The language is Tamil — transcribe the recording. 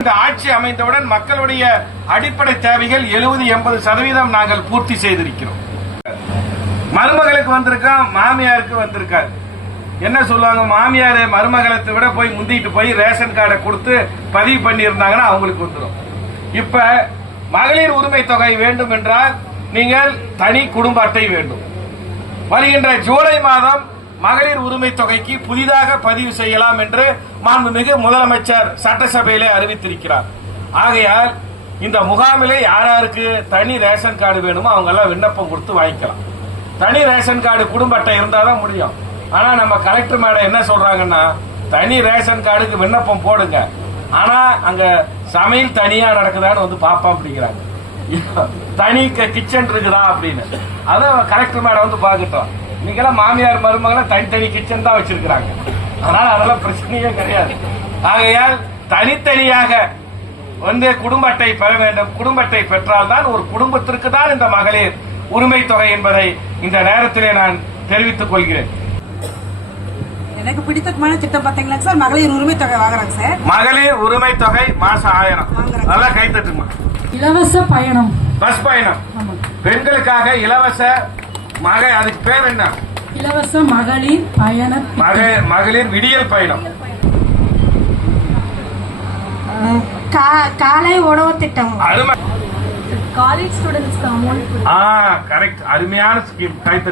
இந்த ஆட்சி அமைந்தவுடன் மக்களுடைய அடிப்படை தேவைகள் 70-80% நாங்கள் பூர்த்தி செய்திருக்கிறோம். மருமகளுக்கு வந்திருக்கோம், மாமியாருக்கு வந்திருக்காரு. என்ன சொல்லுவாங்க, மாமியார் மருமகளத்தை விட போய் முந்திட்டு போய் ரேஷன் கார்டை கொடுத்து பதிவு பண்ணி இருந்தாங்கன்னா அவங்களுக்கு வந்துடும். இப்ப மகளிர் உரிமை தொகை வேண்டும் என்றால் நீங்கள் தனி குடும்ப அட்டை வேண்டும். வருகின்ற ஜூலை மாதம் மகளிர் உரிமை தொகைக்கு புதிதாக பதிவு செய்யலாம் என்று மாண்புமிகு முதலமைச்சர் சட்டசபையிலே அறிவித்திருக்கிறார். ஆகையால் இந்த முகாமிலே யாருக்கு தனி ரேஷன் கார்டு வேணுமோ அவங்க எல்லாம் விண்ணப்பம் கொடுத்து வாங்கிக்கலாம். தனி ரேஷன் கார்டு குடும்ப அட்டை இருந்தாதான் முடியும். ஆனா நம்ம கலெக்டர் மேடம் என்ன சொல்றாங்கன்னா, தனி ரேஷன் கார்டுக்கு விண்ணப்பம் போடுங்க, ஆனா அங்க சமையல் தனியா நடக்குதான்னு வந்து பாப்பா அப்படிங்கிறாங்க. தனி கிச்சன் இருக்குதா அப்படின்னு அதான் கலெக்டர் மேடம் வந்து பாக்கட்டும். இன்னைக்கெல்லாம் மாமியார் மருமகளை தனித்தனி கிச்சன் தான் வச்சிருக்கிறாங்க. அதனால அதெல்லாம் பிரச்சனையே கிடையாது. ஆகையால் தனித்தனியாக வந்து குடும்ப அட்டை பெற வேண்டும். குடும்ப அட்டை பெற்றால் தான் ஒரு குடும்பத்திற்கு தான் இந்த மகளிர் உரிமை தொகை என்பதை இந்த நேரத்திலே நான் தெரிவித்துக் கொள்கிறேன். எனக்கு பிடித்தமான திட்டம் பாத்தீங்களா சார், மகளிர் உரிமை தொகை வாங்குறாங்க சார். மகளிர் உரிமை தொகை மாசம் 1000 நல்லா கைத்தட்டுமா. இலவச பயணம், பஸ் பயணம் பெண்களுக்காக இலவச அதுக்கு பேர் என்ன, இலவச மகளிர் பயண மகளிர் விடியல் பயணம். காலை உணவு திட்டம், காலேஜ் ஸ்டூடெண்ட்ஸ்க்கு அமௌண்ட். கரெக்ட், அருமையான ஸ்கீம். கைத்தட்டு.